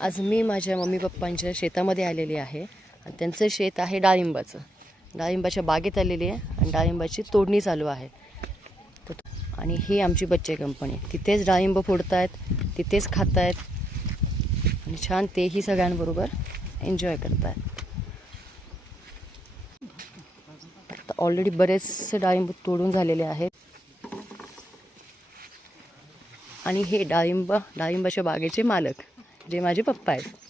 आज मी माझ्या मम्मी पप्पांच्या शेतामध्ये आलेली आहे आणि त्यांचं शेत आहे डाळिंबाचं. डाळिंबाच्या बागेत आलेली आहे आणि डाळिंबाची तोडणी चालू आहे. आणि ही आमची बच्चे कंपनी, तिथेच डाळिंब फोडतायत, तिथेच खात आहेत आणि छान तेही सगळ्यांबरोबर एन्जॉय करतायत. आता ऑलरेडी बरेचसे डाळिंब तोडून झालेले आहेत आणि हे डाळिंबाच्या बागेचे मालक जे माझे पप्पा आहेत.